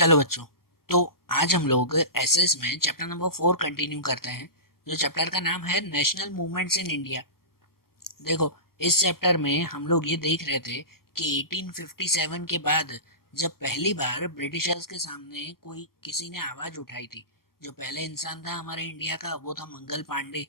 चलो बच्चों, तो आज हम लोग एसएस में चैप्टर नंबर 4 कंटिन्यू करते हैं, जो चैप्टर का नाम है नेशनल मूवमेंट्स इन इंडिया। देखो, इस चैप्टर में हम लोग ये देख रहे थे कि 1857 के बाद जब पहली बार ब्रिटिशर्स के सामने कोई किसी ने आवाज उठाई थी, जो पहले इंसान था हमारे इंडिया का वो था मंगल पांडे।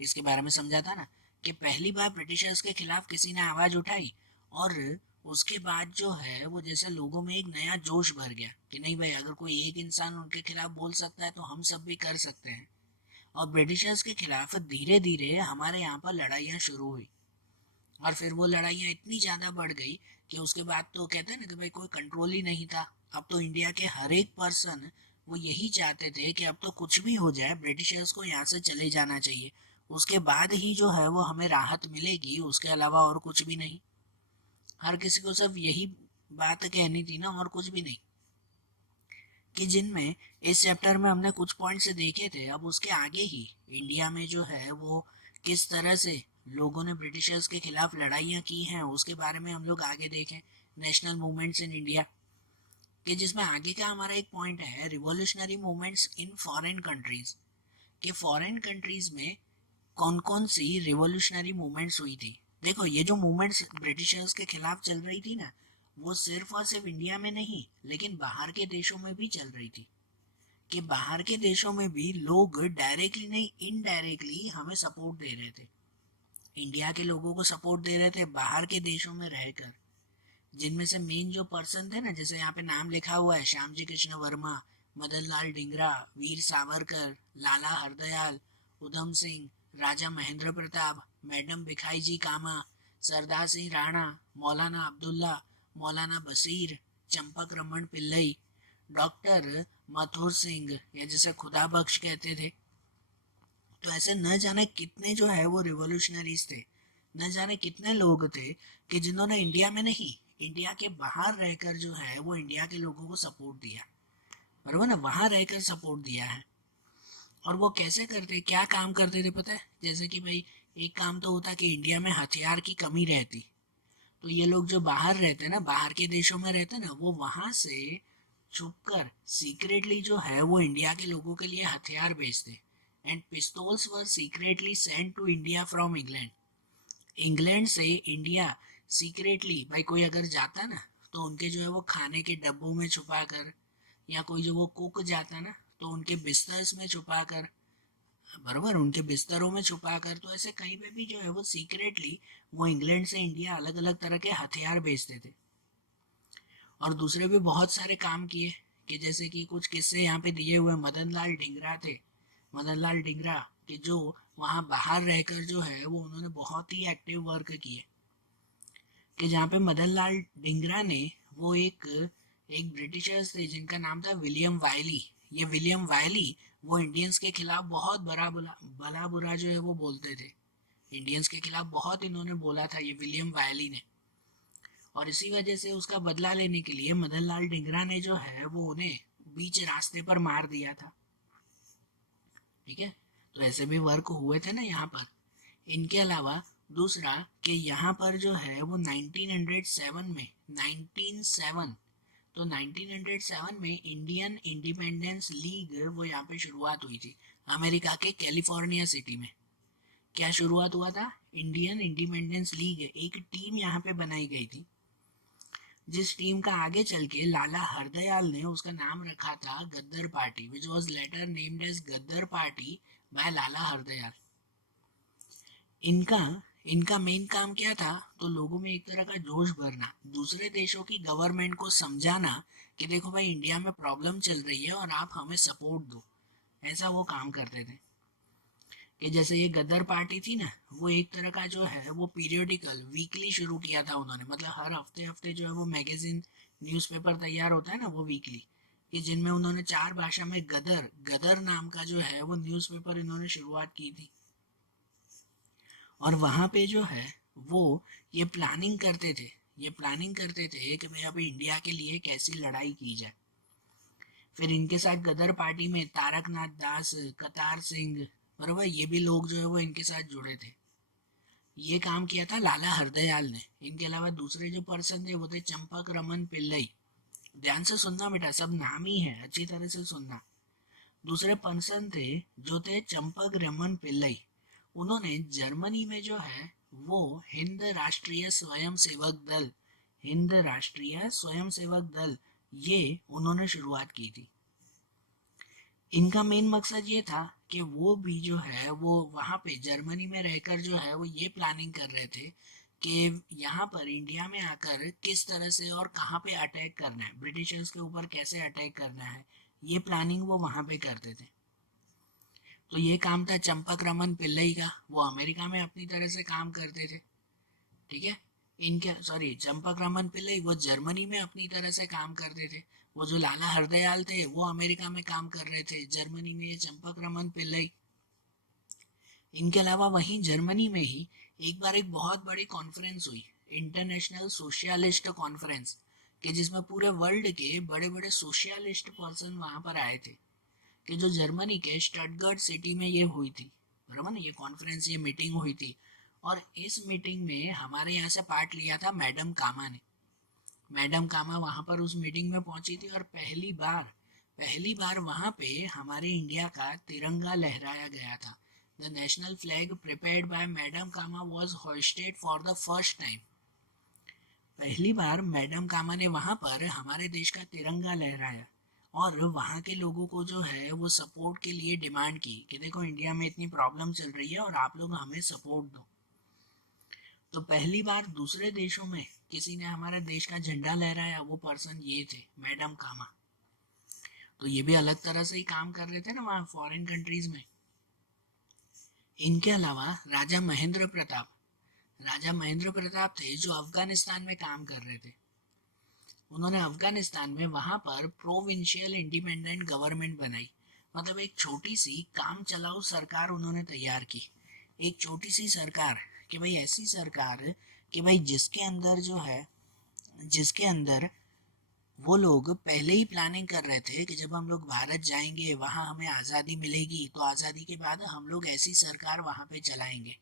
इसके बारे में समझा था ना कि पहली बार ब्रिटिशर्स के खिलाफ किसी ने आवाज उठाई, और उसके बाद जो है वो जैसे लोगों में एक नया जोश भर गया कि नहीं भाई, अगर कोई एक इंसान उनके खिलाफ बोल सकता है तो हम सब भी कर सकते हैं। और ब्रिटिशर्स के खिलाफ धीरे धीरे हमारे यहाँ पर लड़ाइयाँ शुरू हुई, और फिर वो लड़ाइयाँ इतनी ज़्यादा बढ़ गई कि उसके बाद तो कहते हैं ना कि भाई कोई कंट्रोल ही नहीं था। अब तो इंडिया के हर एक पर्सन वो यही चाहते थे कि अब तो कुछ भी हो जाए, ब्रिटिशर्स को यहाँ से चले जाना चाहिए, उसके बाद ही जो है वो हमें राहत मिलेगी, उसके अलावा और कुछ भी नहीं। हर किसी को सिर्फ यही बात कहनी थी ना, और कुछ भी नहीं। कि जिनमें इस चैप्टर में हमने कुछ पॉइंट्स देखे थे, अब उसके आगे ही इंडिया में जो है वो किस तरह से लोगों ने ब्रिटिशर्स के खिलाफ लड़ाइयाँ की हैं, उसके बारे में हम लोग आगे देखें। नेशनल मूवमेंट्स इन इंडिया कि जिसमें आगे का हमारा एक पॉइंट है revolutionary movements in foreign countries. कि फॉरेन कंट्रीज में कौन कौन सी रिवॉल्यूशनरी मूवमेंट्स हुई थी। देखो, ये जो मूवमेंट्स ब्रिटिशर्स के खिलाफ चल रही थी ना, वो सिर्फ और सिर्फ इंडिया में नहीं लेकिन बाहर के देशों में भी चल रही थी। कि बाहर के देशों में भी लोग डायरेक्टली नहीं इनडायरेक्टली हमें सपोर्ट दे रहे थे, इंडिया के लोगों को सपोर्ट दे रहे थे बाहर के देशों में रहकर। जिनमें से मेन जो पर्सन थे ना, जैसे यहाँ पे नाम लिखा हुआ है, श्यामजी कृष्ण वर्मा, मदन लाल डिंगरा, वीर सावरकर, लाला हरदयाल, उधम सिंह, राजा महेंद्र प्रताप, मैडम भिखाई जी कामा, सरदार सिंह राणा, मौलाना अब्दुल्ला, मौलाना बशीर, चंपक रमन पिल्लई, डॉक्टर मथुर सिंह, या जिसे खुदा बख्श कहते थे। तो ऐसे न जाने कितने जो है वो रिवोल्यूशनरीज थे, न जाने कितने लोग थे कि जिन्होंने इंडिया में नहीं, इंडिया के बाहर रहकर जो है वो इंडिया के लोगों को सपोर्ट दिया। बराबर ना, वहां रहकर सपोर्ट दिया है। और वो कैसे करते, क्या काम करते थे पता है? जैसे कि भाई, एक काम तो होता कि इंडिया में हथियार की कमी रहती, तो ये लोग जो बाहर रहते ना, बाहर के देशों में रहते ना, वो वहां से छुपकर सीक्रेटली जो है वो इंडिया के लोगों के लिए हथियार भेजते। And pistols were secretly send to India from England. England से इंडिया सीक्रेटली, भाई कोई अगर जाता ना तो उनके जो है वो खाने के डब्बों में छुपा कर, या कोई जो वो कुक जाता ना तो उनके बिस्तर्स में छुपा कर, बराबर उनके बिस्तरों में छुपा कर, तो ऐसे कहीं पे भी जो है वो सीक्रेटली वो इंग्लैंड से इंडिया अलग अलग तरह के हथियार भेजते थे। और दूसरे भी बहुत सारे काम किए, कि जैसे कि कुछ किस्से यहाँ पे दिए हुए मदन लाल ढींगरा थे। मदन लाल ढींगरा कि जो वहाँ बाहर रहकर जो है वो उन्होंने बहुत ही एक्टिव वर्क किए। कि जहाँ पे मदन लाल ढींगरा ने वो एक एक ब्रिटिशर्स थे जिनका नाम था विलियम वायली। ये विलियम वायली वो इंडियंस के खिलाफ बहुत बड़ा भला बुरा जो है वो बोलते थे। इंडियंस के खिलाफ बहुत इन्होंने बोला था ये विलियम वायली ने। और इसी वजह से उसका बदला लेने के लिए मदन लाल ढींगरा ने जो है वो उन्हें बीच रास्ते पर मार दिया था। ठीक है, तो ऐसे भी वर्क हुए थे ना यहाँ पर। इनके अलावा दूसरा कि यहाँ पर जो है वो 1907 में 197 तो 1907 में इंडियन इंडिपेंडेंस लीग वो यहाँ पे शुरुआत हुई थी, अमेरिका के कैलिफोर्निया सिटी में। क्या शुरुआत हुआ था? इंडियन इंडिपेंडेंस लीग, एक टीम यहाँ पे बनाई गई थी, जिस टीम का आगे चल के लाला हरदयाल ने उसका नाम रखा था Ghadar party, which was later named as Ghadar party by Lala Hardayal. इनका इनका मेन काम क्या था? तो लोगों में एक तरह का जोश भरना, दूसरे देशों की गवर्नमेंट को समझाना कि देखो भाई, इंडिया में प्रॉब्लम चल रही है और आप हमें सपोर्ट दो। ऐसा वो काम करते थे। कि जैसे ये गदर पार्टी थी ना, वो एक तरह का जो है वो पीरियोडिकल वीकली शुरू किया था उन्होंने, मतलब हर हफ्ते हफ्ते जो है वो मैगजीन न्यूज़पेपर तैयार होता है ना वो वीकली, कि जिनमें उन्होंने 4 भाषा में गदर गदर नाम का जो है वो न्यूज़पेपर इन्होंने शुरुआत की थी। और वहाँ पे जो है वो ये प्लानिंग करते थे, ये प्लानिंग करते थे कि भाई अभी इंडिया के लिए कैसी लड़ाई की जाए। फिर इनके साथ गदर पार्टी में तारकनाथ दास, कतार सिंह, बराबर, ये भी लोग जो है वो इनके साथ जुड़े थे। ये काम किया था लाला हरदयाल ने। इनके अलावा दूसरे जो पर्सन थे वो थे चंपक रमन पिल्लई। ध्यान से सुनना बेटा, सब नाम ही है, अच्छी तरह से सुनना। दूसरे पर्सन थे जो थे चंपक रमन पिल्लई। उन्होंने जर्मनी में जो है वो हिंद राष्ट्रीय स्वयंसेवक दल, ये उन्होंने शुरुआत की थी। इनका मेन मकसद ये था कि वो भी जो है वो वहाँ पे जर्मनी में रहकर जो है वो ये प्लानिंग कर रहे थे कि यहाँ पर इंडिया में आकर किस तरह से और कहाँ पे अटैक करना है, ब्रिटिशर्स के ऊपर कैसे अटैक करना है, ये प्लानिंग वो वहाँ पे करते थे। तो ये काम था चंपक रमन पिल्लई का, वो अमेरिका में अपनी तरह से काम करते थे। ठीक है, इनके सॉरी चंपक रमन पिल्लई वो जर्मनी में अपनी तरह से काम करते थे। वो जो लाला हरदयाल थे वो अमेरिका में काम कर रहे थे, जर्मनी में ये चंपक रमन पिल्लई। इनके अलावा वहीं जर्मनी में ही एक बार एक बहुत बड़ी कॉन्फ्रेंस हुई, इंटरनेशनल सोशलिस्ट कॉन्फ्रेंस, कि जिसमें पूरे वर्ल्ड के बड़े बड़े सोशलिस्ट पर्सन वहां पर आए थे, कि जो जर्मनी के स्टटगर्ट सिटी में ये हुई थी। बराबर ना, ये कॉन्फ्रेंस, ये मीटिंग हुई थी। और इस मीटिंग में हमारे यहाँ से पार्ट लिया था मैडम कामा ने। मैडम कामा वहां पर उस मीटिंग में पहुंची थी और पहली बार वहां पे हमारे इंडिया का तिरंगा लहराया गया था। The national flag prepared by madam Cama was hosted for the first time. पहली बार मैडम कामा ने वहां पर हमारे देश का तिरंगा लहराया और वहाँ के लोगों को जो है वो सपोर्ट के लिए डिमांड की कि देखो इंडिया में इतनी प्रॉब्लम चल रही है और आप लोग हमें सपोर्ट दो। तो पहली बार दूसरे देशों में किसी ने हमारे देश का झंडा लहराया, वो पर्सन ये थे, मैडम कामा। तो ये भी अलग तरह से ही काम कर रहे थे ना वहाँ फॉरेन कंट्रीज में। इनके अलावा राजा महेंद्र प्रताप थे जो अफगानिस्तान में काम कर रहे थे। उन्होंने अफगानिस्तान में वहां पर प्रोविंशियल इंडिपेंडेंट गवर्नमेंट बनाई, मतलब एक छोटी सी काम चलाऊ सरकार उन्होंने तैयार की। एक छोटी सी सरकार, कि भाई ऐसी सरकार कि भाई जिसके अंदर वो लोग पहले ही प्लानिंग कर रहे थे कि जब हम लोग भारत जाएंगे वहां हमें आज़ादी मिलेगी, तो आज़ादी के बाद हम लोग ऐसी सरकार वहां पे चलाएंगे।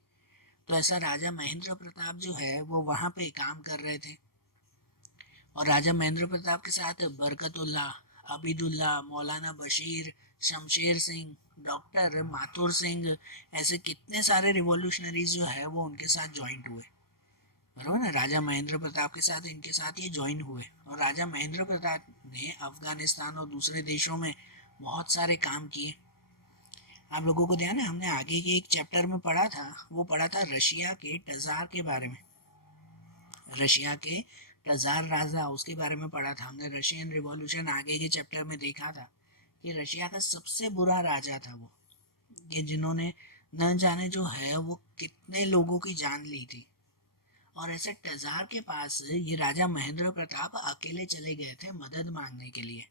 तो ऐसा राजा महेंद्र प्रताप जो है वो वहां पे काम कर रहे थे। और राजा महेंद्र प्रताप के साथ बरकतुल्ला, अबिदुल्ला, मौलाना बशीर, शमशेर सिंह, डॉक्टर माथुर सिंह, ऐसे कितने सारे रिवॉल्यूशनरीज जो है वो उनके साथ ज्वाइंट हुए। बराबर ना, राजा महेंद्र प्रताप के साथ इनके साथ ये ज्वाइन हुए। और राजा महेंद्र प्रताप ने अफगानिस्तान और दूसरे देशों में बहुत सारे काम किए। आप लोगों को ध्यान है, हमने आगे के एक चैप्टर में पढ़ा था, वो पढ़ा था रशिया के टजार के बारे में। रशिया के टजार राजा, उसके बारे में पढ़ा था हमने। रशियन रिवॉल्यूशन आगे के चैप्टर में देखा था कि रशिया का सबसे बुरा राजा था वो, कि जिन्होंने न जाने जो है वो कितने लोगों की जान ली थी। और ऐसे टजार के पास ये राजा महेंद्र प्रताप अकेले चले गए थे मदद मांगने के लिए,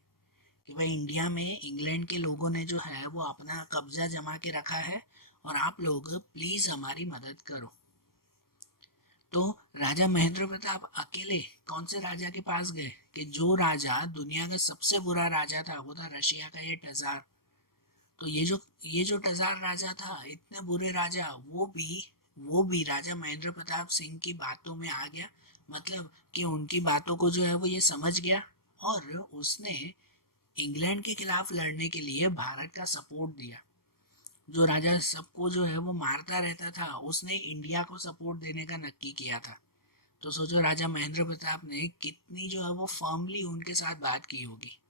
कि भाई इंडिया में इंग्लैंड के लोगों ने जो है वो अपना कब्जा जमा के रखा है और आप लोग प्लीज हमारी मदद करो। तो राजा महेंद्र प्रताप अकेले कौन से राजा के पास गए, कि जो राजा दुनिया का सबसे बुरा राजा था वो था रशिया का ये टजार। तो ये जो टजार राजा था, इतने बुरे राजा, वो भी राजा महेंद्र प्रताप सिंह की बातों में आ गया, मतलब कि उनकी बातों को जो है वो ये समझ गया और उसने इंग्लैंड के खिलाफ लड़ने के लिए भारत का सपोर्ट दिया। जो राजा सबको जो है वो मारता रहता था, उसने इंडिया को सपोर्ट देने का नक्की किया था। तो सोचो राजा महेंद्र प्रताप ने कितनी जो है वो फर्मली उनके साथ बात की होगी।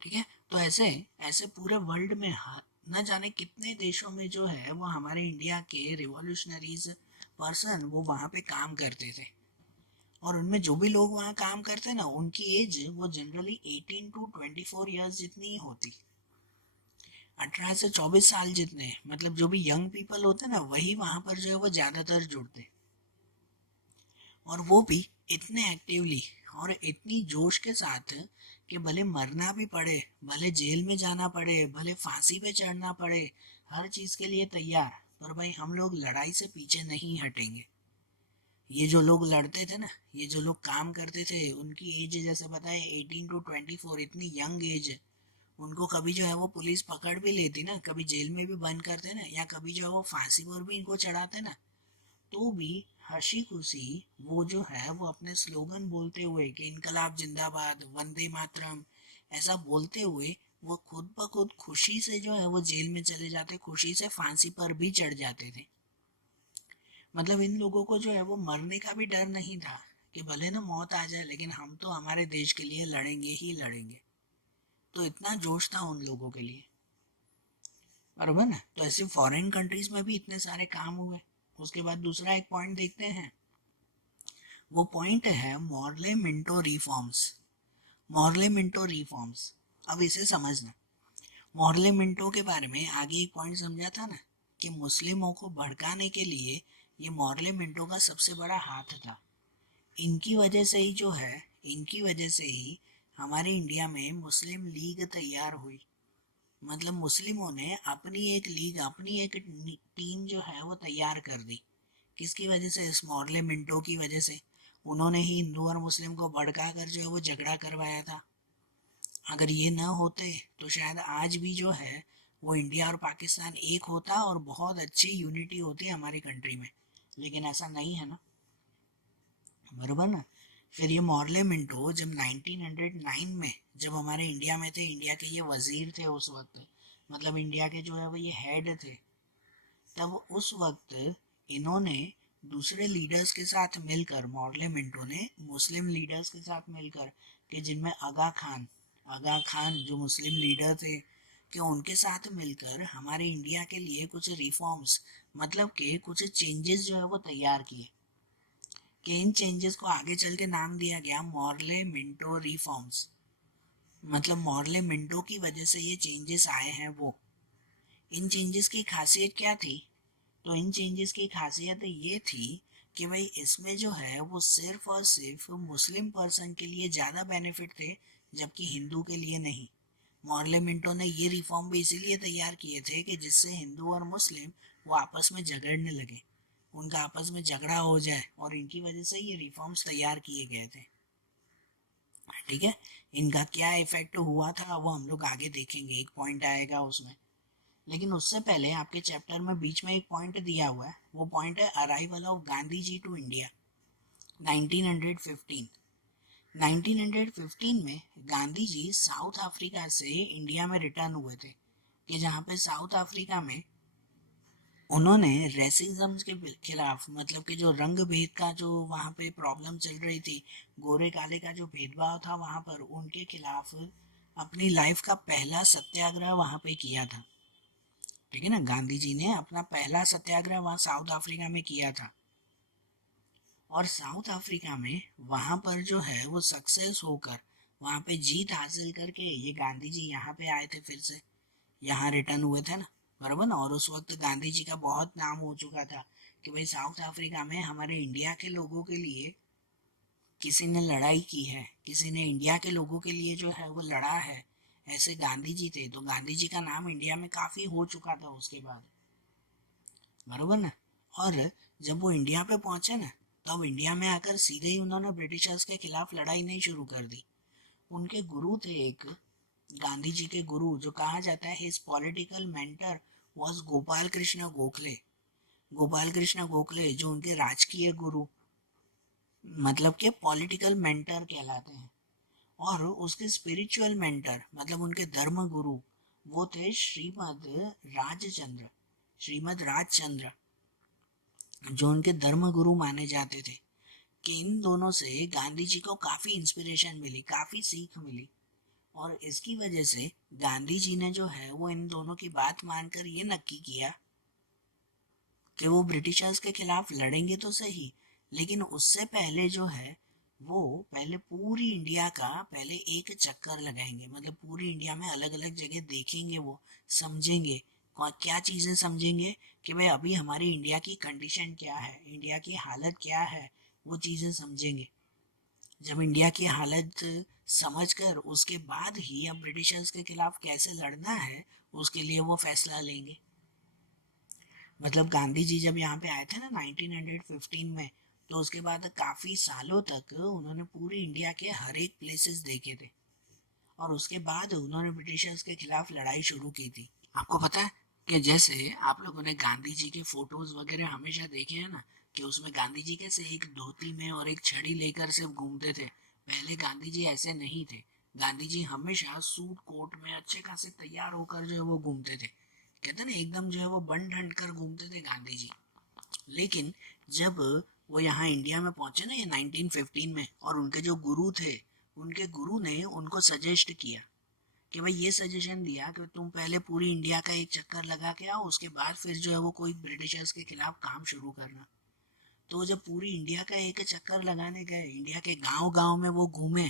ठीक है, तो ऐसे ऐसे पूरे वर्ल्ड में न जाने कितने देशों में जो है वो हमारे इंडिया के रिवॉल्यूशनरीज पर्सन वो वहाँ पे काम करते थे। और उनमें जो भी लोग वहाँ काम करते हैं ना, उनकी एज वो जनरली 18 टू 24 ईयर्स जितनी ही होती, 18 से 24 साल जितने, मतलब जो भी यंग पीपल होते हैं ना, वही वहां पर जो है वो ज्यादातर जुड़ते। और वो भी इतने एक्टिवली और इतनी जोश के साथ कि भले मरना भी पड़े, भले जेल में जाना पड़े, भले फांसी पे चढ़ना पड़े, हर चीज के लिए तैयार, पर भाई हम लोग लड़ाई से पीछे नहीं हटेंगे। ये जो लोग लड़ते थे ना, ये जो लोग काम करते थे, उनकी एज जैसे बताए 18 टू 24, इतनी यंग एज। उनको कभी जो है वो पुलिस पकड़ भी लेती ना, कभी जेल में भी बंद करते ना, या कभी जो है वो फांसी पर भी इनको चढ़ाते ना, तो भी हंसी खुशी वो जो है वो अपने स्लोगन बोलते हुए कि इनकलाब जिंदाबाद, वंदे मातरम, ऐसा बोलते हुए वो खुद ब खुद खुशी से जो है वो जेल में चले जाते, खुशी से फांसी पर भी चढ़ जाते थे। मतलब इन लोगों को जो है वो मरने का भी डर नहीं था कि भले ना मौत आ जाए लेकिन हम तो हमारे देश के लिए लड़ेंगे ही लड़ेंगे। तो इतना जोश था उन लोगों के लिए, बरोबर ना। तो ऐसे फॉरेन कंट्रीज में भी इतने सारे काम हुए। उसके बाद दूसरा एक पॉइंट देखते हैं, वो पॉइंट है Morley Minto reforms. Morley Minto reforms, अब इसे समझना। मॉर्ले मिंटो के बारे में आगे एक पॉइंट समझा था ना कि मुस्लिमों को भड़काने के लिए ये मॉर्ले मिंटो का सबसे बड़ा हाथ था। इनकी वजह से ही जो है, इनकी वजह से ही हमारे इंडिया में मुस्लिम लीग तैयार हुई। मतलब मुस्लिमों ने अपनी एक लीग, अपनी एक टीम जो है वो तैयार कर दी। किसकी वजह से? इस मॉर्ले मिंटो की वजह से। उन्होंने ही हिंदू और मुस्लिम को भड़का कर जो है वो झगड़ा करवाया था। अगर ये ना होते तो शायद आज भी जो है वो इंडिया और पाकिस्तान एक होता और बहुत अच्छी यूनिटी होती हमारी कंट्री में, लेकिन ऐसा नहीं है ना, बरोबर ना। फिर ये मॉर्ले मिंटो जब 1909 में जब हमारे इंडिया में थे, इंडिया के ये वजीर थे उस वक्त, मतलब इंडिया के जो है वो ये हेड थे, तब उस वक्त इन्होंने दूसरे लीडर्स के साथ मिलकर, मॉर्ले मिंटो ने मुस्लिम लीडर्स के साथ मिलकर, कि जिनमें आगा खान जो मुस्लिम लीडर थे, कि उनके साथ मिलकर हमारे इंडिया के लिए कुछ रिफॉर्म्स, मतलब कि कुछ चेंजेस जो है वो तैयार किए। कि इन चेंजेस को आगे चल के नाम दिया गया मॉर्ले मिंटो रिफॉर्म्स। मतलब मॉर्ले मिंटो की वजह से ये चेंजेस आए हैं वो। इन चेंजेस की खासियत क्या थी? तो इन चेंजेस की खासियत ये थी कि भाई इसमें जो है वो सिर्फ और सिर्फ मुस्लिम पर्सन के लिए ज़्यादा बेनिफिट थे, जबकि हिंदू के लिए नहीं। मॉर्ले मिंटो ने ये रिफॉर्म भी इसीलिए तैयार किए थे कि जिससे हिंदू और मुस्लिम वो आपस में झगड़ने लगे, उनका आपस में झगड़ा हो जाए, और इनकी वजह से ये रिफॉर्म्स तैयार किए गए थे। ठीक है, इनका क्या इफेक्ट हुआ था वो हम लोग आगे देखेंगे, एक पॉइंट आएगा उसमें। लेकिन उससे पहले आपके चैप्टर में बीच में एक पॉइंट दिया हुआ है, वो पॉइंट है arrival of Gandhi ji to India 1915। 1915 में गांधी जी साउथ अफ्रीका से इंडिया में रिटर्न हुए थे, कि जहाँ पे साउथ अफ्रीका में उन्होंने रेसिज्म के खिलाफ, मतलब कि जो रंग भेद का जो वहाँ पे प्रॉब्लम चल रही थी, गोरे काले का जो भेदभाव था वहाँ पर, उनके खिलाफ अपनी लाइफ का पहला सत्याग्रह वहाँ पे किया था। ठीक है ना, गांधी जी ने अपना पहला सत्याग्रह वहाँ साउथ अफ्रीका में किया था। और साउथ अफ्रीका में वहाँ पर जो है वो सक्सेस होकर, वहाँ पे जीत हासिल करके ये गांधी जी यहाँ पे आए थे, फिर से यहाँ रिटर्न हुए थे ना, बराबर ना। और उस वक्त गांधी जी का बहुत नाम हो चुका था कि भाई साउथ अफ्रीका में हमारे इंडिया के लोगों के लिए किसी ने लड़ाई की है, किसी ने इंडिया के लोगों के लिए जो है वो लड़ा है, ऐसे गांधी जी थे। तो गांधी जी का नाम इंडिया में काफ़ी हो चुका था उसके बाद, बरोबर ना। और जब वो इंडिया पे पहुंचे ना, तब इंडिया में आकर सीधे ही उन्होंने ब्रिटिशर्स के खिलाफ लड़ाई नहीं शुरू कर दी। उनके गुरु थे एक, गांधी जी के गुरु, जो कहा जाता है his political mentor was Gopal Krishna Gokhale. Gopal Krishna Gokhale जो उनके राजकीय गुरु, मतलब के पॉलिटिकल मेंटर कहलाते हैं। और उसके स्पिरिचुअल मेंटर, मतलब उनके धर्म गुरु, वो थे श्रीमद राजचंद्र, जो उनके धर्म गुरु माने जाते थे। कि इन दोनों से गांधी जी को काफ़ी इंस्पिरेशन मिली, काफ़ी सीख मिली। और इसकी वजह से गांधी जी ने जो है वो इन दोनों की बात मानकर ये नक्की किया कि वो ब्रिटिशर्स के खिलाफ लड़ेंगे तो सही, लेकिन उससे पहले जो है वो पहले पूरी इंडिया का पहले एक चक्कर लगाएंगे। मतलब पूरी इंडिया में अलग अलग जगह देखेंगे, वो समझेंगे। क्या चीज़ें समझेंगे? कि भाई अभी हमारी इंडिया की कंडीशन क्या है, इंडिया की हालत क्या है, वो चीज़ें समझेंगे। जब इंडिया की हालत समझकर उसके बाद ही अब ब्रिटिशर्स के खिलाफ कैसे लड़ना है उसके लिए वो फैसला लेंगे। मतलब गांधी जी जब यहाँ पे आए थे ना 1915 में, तो उसके बाद काफ़ी सालों तक उन्होंने पूरी इंडिया के हर एक प्लेसेस देखे थे, और उसके बाद उन्होंने ब्रिटिशर्स के खिलाफ लड़ाई शुरू की थी। आपको पता है कि जैसे आप लोगों ने गांधी जी के फोटोज वगैरह हमेशा देखे हैं ना, कि उसमें गांधी जी कैसे एक धोती में और एक छड़ी लेकर सिर्फ घूमते थे। पहले गांधी जी ऐसे नहीं थे। गांधी जी हमेशा सूट कोट में अच्छे खासे तैयार होकर जो है वो घूमते थे। कहते ना एकदम जो है वो बन ठंड कर घूमते थे गांधी जी। लेकिन जब वो यहाँ इंडिया में पहुंचे ना ये 1915 में, और उनके जो गुरु थे, उनके गुरु ने उनको सजेस्ट किया कि भाई ये सजेशन दिया कि तुम पहले पूरी इंडिया का एक चक्कर लगा के आओ, उसके बाद फिर जो है वो कोई ब्रिटिशर्स के खिलाफ काम शुरू करना। तो जब पूरी इंडिया का एक चक्कर लगाने गए, इंडिया के गांव गांव में वो घूमे,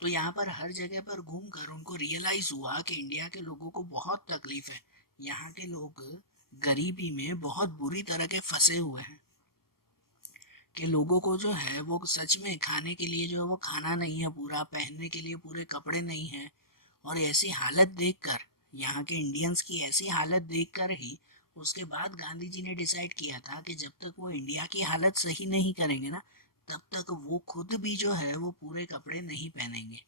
तो यहाँ पर हर जगह पर घूम कर उनको रियलाइज हुआ कि इंडिया के लोगों को बहुत तकलीफ है। यहाँ के लोग गरीबी में बहुत बुरी तरह के फंसे हुए हैं कि लोगों को जो है वो सच में खाने के लिए जो है वो खाना नहीं है, पूरा पहनने के लिए पूरे कपड़े नहीं है। और ऐसी हालत देखकर, यहाँ के इंडियंस की ऐसी हालत देखकर ही उसके बाद गांधी जी ने डिसाइड किया था कि जब तक वो इंडिया की हालत सही नहीं करेंगे ना, तब तक वो खुद भी जो है वो पूरे कपड़े नहीं पहनेंगे।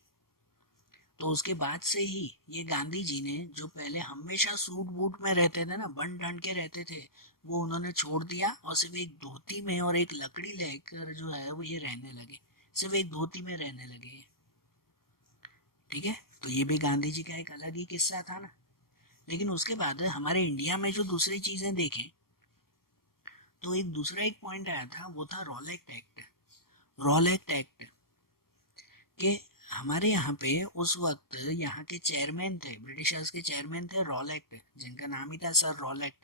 तो उसके बाद से ही ये गांधी जी ने, जो पहले हमेशा सूट बूट में रहते थे ना, बन ठन के रहते थे, वो उन्होंने छोड़ दिया और सिर्फ एक धोती में और एक लकड़ी लेकर जो है वो ये रहने लगे, सिर्फ एक धोती में रहने लगे। ठीक है, तो ये भी गांधी जी का एक अलग ही किस्सा था ना। लेकिन उसके बाद हमारे इंडिया में जो दूसरी चीजें देखें, तो एक दूसरा एक पॉइंट आया था, वो था रॉलेट एक्ट। रॉलेट एक्ट के हमारे यहाँ पे उस वक्त यहाँ के चेयरमैन थे, ब्रिटिशर्स के चेयरमैन थे रॉलेट, जिनका नाम ही था सर रॉलेट,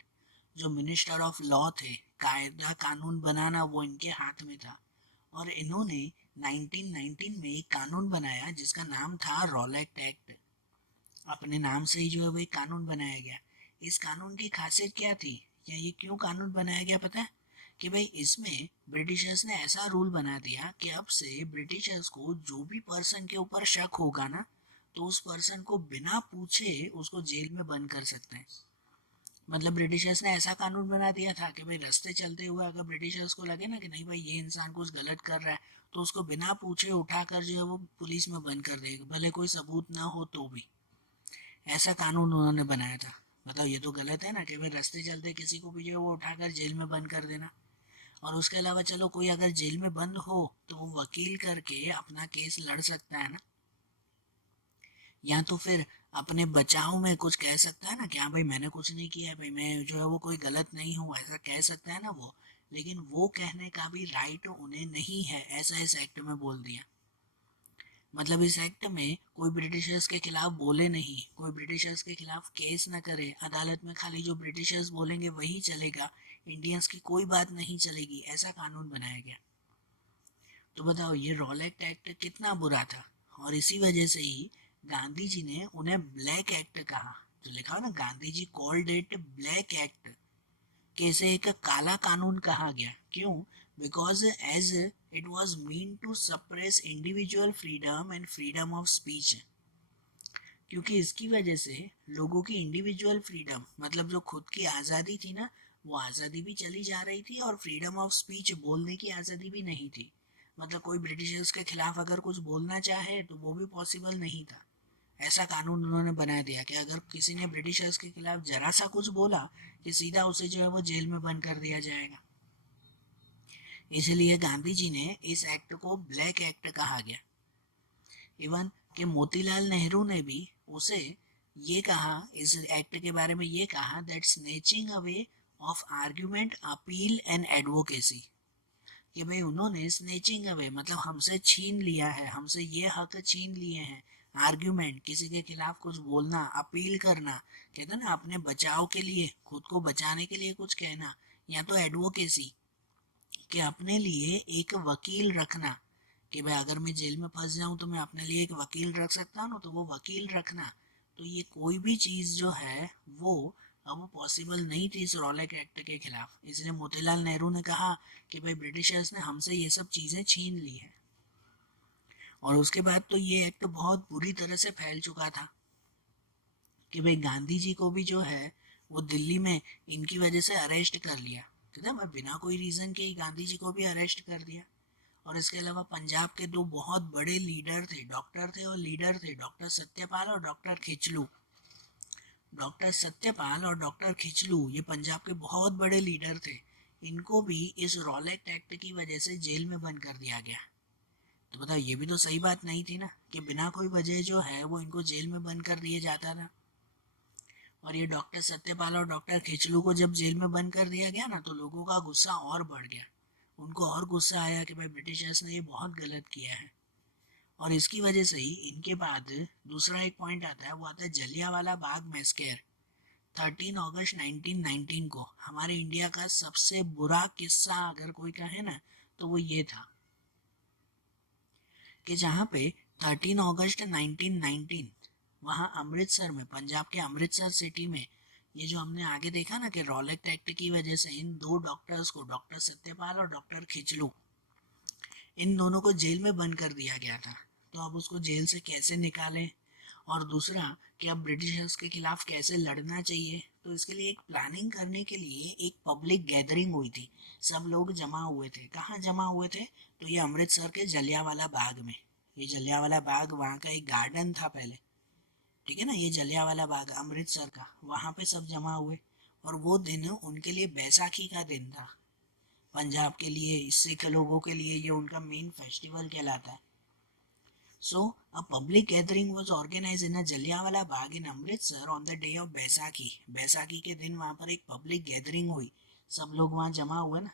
जो मिनिस्टर ऑफ लॉ थे। कायदा कानून बनाना वो इनके हाथ में था। और इन्होंने 1919 में एक कानून बनाया जिसका नाम था रॉलेट एक्ट। अपने नाम से ही जो है वो एक कानून बनाया गया। इस कानून की खासियत क्या थी, या ये क्यों कानून बनाया गया पता है? कि भाई इसमें ब्रिटिशर्स ने ऐसा रूल बना दिया कि अब से ब्रिटिशर्स को जो भी पर्सन के ऊपर शक होगा ना, तो उस पर्सन को बिना पूछे उसको जेल में बंद कर सकते हैं। मतलब ब्रिटिशर्स ने ऐसा कानून बना दिया था कि भाई रास्ते चलते हुए अगर ब्रिटिशर्स को लगे ना कि नहीं भाई ये इंसान कुछ गलत कर रहा है, तो उसको बिना पूछे उठाकर जो है वो पुलिस में बंद कर देगा, भले कोई सबूत ना हो तो भी। ऐसा कानून उन्होंने बनाया था। बताओ, ये तो गलत है ना कि भाई रास्ते चलते किसी को भी जो है वो उठाकर जेल में बंद कर देना। और उसके अलावा चलो कोई अगर जेल में बंद हो तो वो वकील करके अपना केस लड़ सकता है ना, या तो फिर अपने बचाव में कुछ कह सकता है ना कि हाँ भाई मैंने कुछ नहीं किया है, भाई मैं जो है वो कोई गलत नहीं हूँ, ऐसा कह सकता है ना वो। लेकिन वो कहने का भी राइट उन्हें नहीं है, ऐसा इस एक्ट में बोल दिया। मतलब इस एक्ट में कोई ब्रिटिशर्स के खिलाफ बोले नहीं, कोई ब्रिटिशर्स के खिलाफ केस ना करे, अदालत में खाली जो ब्रिटिशर्स बोलेंगे वही चलेगा, इंडियंस की कोई बात नहीं चलेगी, ऐसा कानून बनाया गया। तो बताओ ये रॉलेट एक्ट कितना बुरा था। और इसी वजह से ही गांधी जी ने उन्हें ब्लैक एक्ट कहा। जो लिखा हो ना, Gandhi ji called it black act, कैसे एक काला कानून कहा गया। क्यों? Because as it was mean to suppress individual freedom and freedom of speech. क्योंकि इसकी वजह से लोगों की इंडिविजुअल फ्रीडम, मतलब जो खुद की आज़ादी थी ना, वो आज़ादी भी चली जा रही थी, और फ्रीडम ऑफ स्पीच, बोलने की आज़ादी भी नहीं थी। मतलब कोई ब्रिटिशर्स के खिलाफ अगर कुछ बोलना चाहे तो वो भी पॉसिबल नहीं था। ऐसा कानून उन्होंने बना दिया कि अगर किसी ने ब्रिटिशर्स के खिलाफ जरा सा कुछ बोला कि सीधा उसे जो है वो जेल में बंद कर दिया जाएगा। इसलिए गांधी जी ने इस एक्ट को ब्लैक एक्ट कहा गया। इवन कि मोतीलाल नेहरू ने भी उसे ये कहा, इस एक्ट के बारे में ये कहा, that snatching away of argument, appeal and advocacy. कि भाई उन्होंने स्नेचिंग अवे मतलब हमसे छीन लिया है, हमसे ये हक छीन लिए हैं। आर्ग्यूमेंट, किसी के खिलाफ कुछ बोलना, अपील करना, कहते ना अपने बचाव के लिए, खुद को बचाने के लिए कुछ कहना, या तो एडवोकेसी कि अपने लिए एक वकील रखना, कि भाई अगर मैं जेल में फंस जाऊं तो मैं अपने लिए एक वकील रख सकता हूँ, तो वो वकील रखना। तो ये कोई भी चीज़ जो है वो अब पॉसिबल नहीं थी इस रॉलेट एक्ट के खिलाफ। इसलिए मोतीलाल नेहरू ने कहा कि भाई ब्रिटिशर्स ने हमसे ये सब चीज़ें छीन ली है। और उसके बाद तो ये एक्ट बहुत बुरी तरह से फैल चुका था कि भाई गांधी जी को भी जो है वो दिल्ली में इनकी वजह से अरेस्ट कर लिया। कहते मैं बिना कोई रीज़न के ही गांधी जी को भी अरेस्ट कर दिया। और इसके अलावा पंजाब के दो बहुत बड़े लीडर थे, डॉक्टर थे और लीडर थे, डॉक्टर सत्यपाल और डॉक्टर खिचलू। डॉक्टर सत्यपाल और डॉक्टर खिचलू ये पंजाब के बहुत बड़े लीडर थे। इनको भी इस रॉलेट एक्ट की वजह से जेल में बंद कर दिया गया। तो बताओ, ये भी तो सही बात नहीं थी ना कि बिना कोई वजह जो है वो इनको जेल में बंद कर दिया जाता था। और ये डॉक्टर सत्यपाल और डॉक्टर खिचलू को जब जेल में बंद कर दिया गया ना, तो लोगों का गुस्सा और बढ़ गया। उनको और गुस्सा आया कि भाई ब्रिटिशर्स ने ये बहुत गलत किया है। और इसकी वजह से ही इनके बाद दूसरा एक पॉइंट आता है, वो आता है जलियांवाला बाग मैस्केर। 13 अगस्त 1919 को हमारे इंडिया का सबसे बुरा किस्सा अगर कोई कहे ना, तो वो ये था कि जहाँ पे 13 अगस्त 1919 वहाँ अमृतसर में, पंजाब के अमृतसर सिटी में, ये जो हमने आगे देखा ना कि रॉलेट एक्ट की वजह से इन दो डॉक्टर्स को, डॉक्टर सत्यपाल और डॉक्टर खिचलू, इन दोनों को जेल में बंद कर दिया गया था। तो अब उसको जेल से कैसे निकालें, और दूसरा कि अब ब्रिटिशर्स के खिलाफ कैसे लड़ना चाहिए, तो इसके लिए एक प्लानिंग करने के लिए एक पब्लिक गैदरिंग हुई थी। सब लोग जमा हुए थे। कहाँ जमा हुए थे? तो ये अमृतसर के जलियांवाला बाग में। ये जलियांवाला बाग वहाँ का एक गार्डन था पहले, ठीक है ना, ये जलियांवाला बाग अमृतसर का, वहाँ पे सब जमा हुए। और वो दिन उनके लिए बैसाखी का दिन था। पंजाब के लिए, सिख लोगों के लिए ये उनका मेन फेस्टिवल कहलाता है। So, a public gathering was organized in a Jallianwala Bagh in Amritsar on the day of Baisakhi. Baisakhi के दिन वहाँ पर एक पब्लिक गैदरिंग हुई, सब लोग वहाँ जमा हुए ना।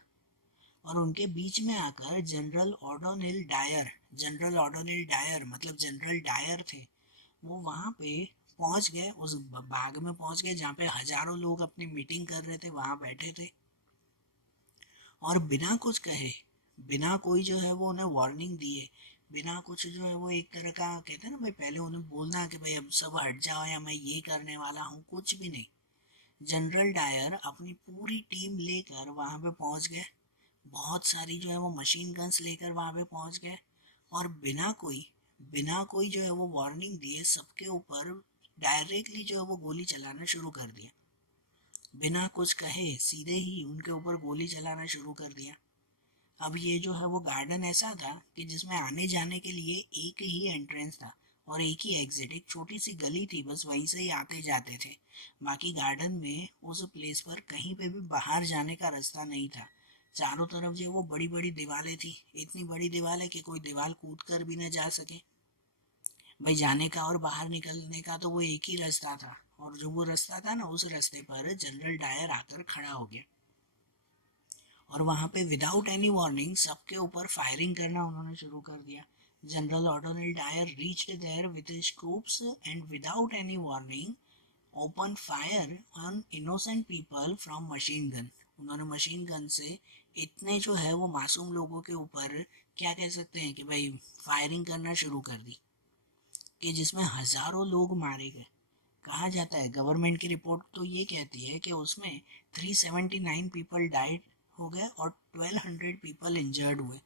और उनके बीच में आकर जनरल ऑडोनिल डायर मतलब जनरल डायर थे, वो वहाँ पे पहुँच गए, उस बाग में पहुँच गए जहाँ पे हजारों लोग अपनी मीटिंग कर रहे थे, वहाँ बैठे थे। और बिना कुछ कहे, बिना कोई जो है वो उन्हें वार्निंग दिए, बिना कुछ जो है वो एक तरह का कहते हैं ना भाई, पहले उन्हें बोलना कि भाई अब सब हट जाओ या मैं ये करने वाला हूँ, कुछ भी नहीं। जनरल डायर अपनी पूरी टीम लेकर वहां पे पहुंच गए। बहुत सारी जो है वो मशीन गन्स लेकर वहां पे पहुंच गए। और बिना कोई जो है वो वार्निंग दिए सबके ऊपर डायरेक्टली जो है वो गोली चलाना शुरू कर दिया। बिना कुछ कहे सीधे ही उनके ऊपर गोली चलाना शुरू कर दिया। अब ये जो है वो गार्डन ऐसा था कि जिसमें आने जाने के लिए एक ही एंट्रेंस था और एक ही एग्जिट, एक छोटी सी गली थी, बस वहीं से ही आते जाते थे। बाकी गार्डन में उस प्लेस पर कहीं पे भी बाहर जाने का रास्ता नहीं था। चारों तरफ जो वो बड़ी बड़ी दीवारें थी, इतनी बड़ी दीवारें कि कोई दीवार कूद कर भी न जा सके। भाई जाने का और बाहर निकलने का तो वो एक ही रास्ता था, और जो वो रास्ता था ना, उस रास्ते पर जनरल डायर आकर खड़ा हो गया। और वहां पे विदाउट एनी वार्निंग सबके ऊपर फायरिंग करना उन्होंने शुरू कर दिया। जनरल ऑर्डोनल Dyer reached there with his troops and without any warning open fire on innocent people from machine gun. उन्होंने मशीन गन से इतने जो है वो मासूम लोगों के ऊपर, क्या कह सकते हैं कि भाई, फायरिंग करना शुरू कर दी, कि जिसमें हजारों लोग मारे गए। कहा जाता है, गवर्नमेंट की रिपोर्ट तो ये कहती है कि उसमें 379 पीपल डाइड हो गए और 1200 पीपल इंजर्ड हुए।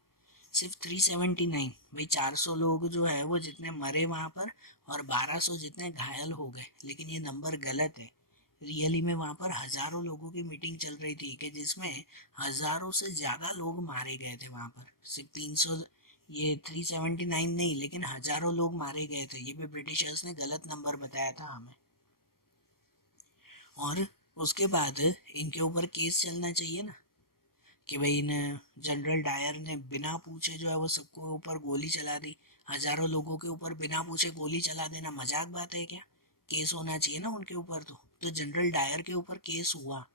सिर्फ 379, भाई 400 लोग जो है वो जितने मरे वहाँ पर, और 1200 जितने घायल हो गए। लेकिन ये नंबर गलत है। रियली में वहाँ पर हजारों लोगों की मीटिंग चल रही थी कि जिसमें हजारों से ज़्यादा लोग मारे गए थे वहाँ पर। सिर्फ 300, ये 379 नहीं, लेकिन हजारों लोग मारे गए थे। ये भी ब्रिटिशर्स ने गलत नंबर बताया था हमें। और उसके बाद इनके ऊपर केस चलना चाहिए ना, कि भाई इन जनरल डायर ने बिना पूछे जो है वो सबको ऊपर गोली चला दी। हजारों लोगों के ऊपर बिना पूछे गोली चला देना मजाक बात है क्या? केस होना चाहिए ना उनके ऊपर। तो जनरल डायर के ऊपर केस हुआ,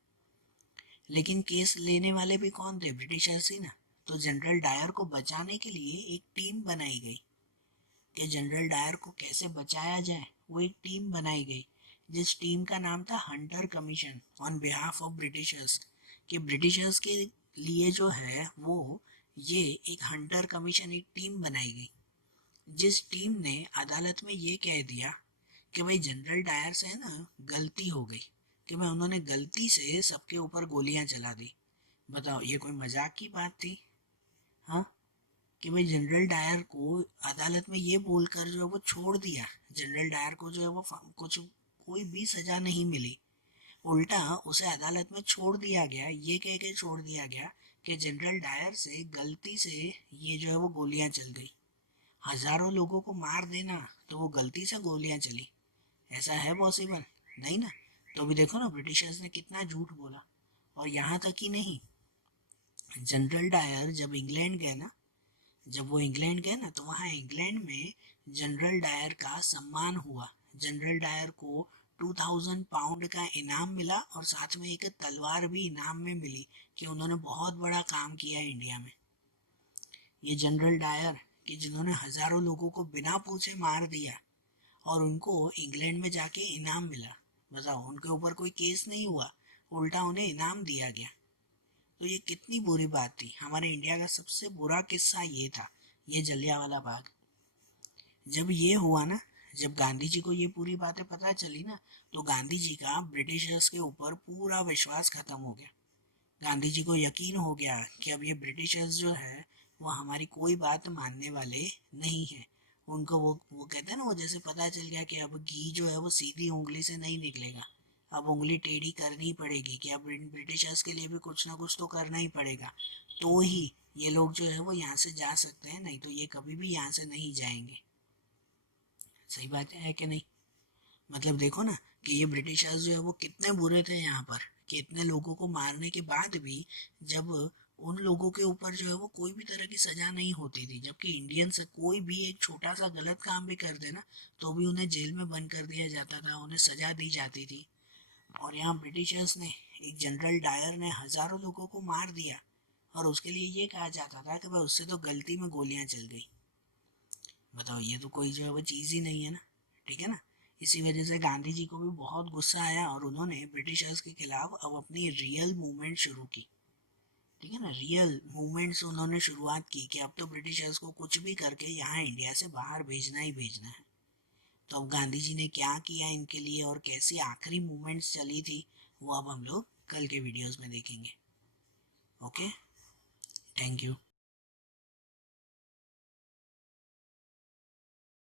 लेकिन केस लेने वाले भी कौन थे? ब्रिटिशर्स ही ना। तो जनरल डायर को बचाने के लिए एक टीम बनाई गई कि जनरल डायर को कैसे बचाया जाए। वो एक टीम बनाई गई जिस टीम का नाम था Hunter commission on behalf of Britishers. कि ब्रिटिशर्स के लिए जो है वो ये एक हंटर कमीशन, एक टीम बनाई गई, जिस टीम ने अदालत में ये कह दिया कि भाई जनरल डायर से है ना गलती हो गई, कि मैं उन्होंने गलती से सबके ऊपर गोलियां चला दी। बताओ, ये कोई मजाक की बात थी? हाँ, कि भाई जनरल डायर को अदालत में ये बोलकर जो है वो छोड़ दिया। जनरल डायर को जो है वो कुछ कोई भी सजा नहीं मिली, उल्टा उसे अदालत में छोड़ दिया गया, ये कह के छोड़ दिया गया कि जनरल डायर से गलती से ये जो है वो गोलियां चल गई। हजारों लोगों को मार देना, तो वो गलती से गोलियां चली, ऐसा है पॉसिबल? नहीं ना। तो अभी देखो ना ब्रिटिशर्स ने कितना झूठ बोला। और यहाँ तक ही नहीं, जनरल डायर जब इंग्लैंड गए ना, जब वो इंग्लैंड गए ना, तो वहाँ इंग्लैंड में जनरल डायर का सम्मान हुआ। जनरल डायर को 2000 पाउंड का इनाम मिला और साथ में एक तलवार भी इनाम में मिली कि उन्होंने बहुत बड़ा काम किया इंडिया में। ये जनरल डायर कि जिन्होंने हजारों लोगों को बिना पूछे मार दिया और उनको इंग्लैंड में जाके इनाम मिला। बताओ, उनके ऊपर कोई केस नहीं हुआ, उल्टा उन्हें इनाम दिया गया। तो ये कितनी बुरी बात थी। हमारे इंडिया का सबसे बुरा किस्सा ये था, ये जलियांवाला बाग। जब ये हुआ ना, जब गांधी जी को ये पूरी बातें पता चली ना, तो गांधी जी का ब्रिटिशर्स के ऊपर पूरा विश्वास खत्म हो गया। गांधी जी को यकीन हो गया कि अब ये ब्रिटिशर्स जो है वो हमारी कोई बात मानने वाले नहीं है। उनको वो कहते हैं ना, वो जैसे पता चल गया कि अब घी जो है वो सीधी उंगली से नहीं निकलेगा, अब उंगली टेढ़ी करनी पड़ेगी, कि अब इन ब्रिटिशर्स के लिए भी कुछ ना कुछ तो करना ही पड़ेगा, तो ही ये लोग जो है वो यहाँ से जा सकते हैं, नहीं तो ये कभी भी यहाँ से नहीं जाएंगे। सही बात है कि नहीं? मतलब देखो ना कि ये ब्रिटिशर्स जो है वो कितने बुरे थे यहाँ पर, कि इतने लोगों को मारने के बाद भी जब उन लोगों के ऊपर जो है वो कोई भी तरह की सजा नहीं होती थी, जबकि इंडियन से कोई भी एक छोटा सा गलत काम भी कर देना तो भी उन्हें जेल में बंद कर दिया जाता था, उन्हें सजा दी जाती थी। और यहाँ ब्रिटिशर्स ने, एक जनरल डायर ने हजारों लोगों को मार दिया और उसके लिए ये कहा जाता था कि भाई उससे तो गलती में गोलियां चल गई। बताओ, ये तो कोई जो है वो चीज़ ही नहीं है ना। ठीक है ना? इसी वजह से गांधी जी को भी बहुत गुस्सा आया और उन्होंने ब्रिटिशर्स के खिलाफ अब अपनी रियल मूवमेंट शुरू की। ठीक है ना? रियल मूवमेंट से उन्होंने शुरुआत की कि अब तो ब्रिटिशर्स को कुछ भी करके यहाँ इंडिया से बाहर भेजना ही भेजना है। तो अब गांधी जी ने क्या किया इनके लिए और कैसी आखिरी मूवमेंट्स चली थी, वो अब हम लोग कल के वीडियोस में देखेंगे। Okay, thank you.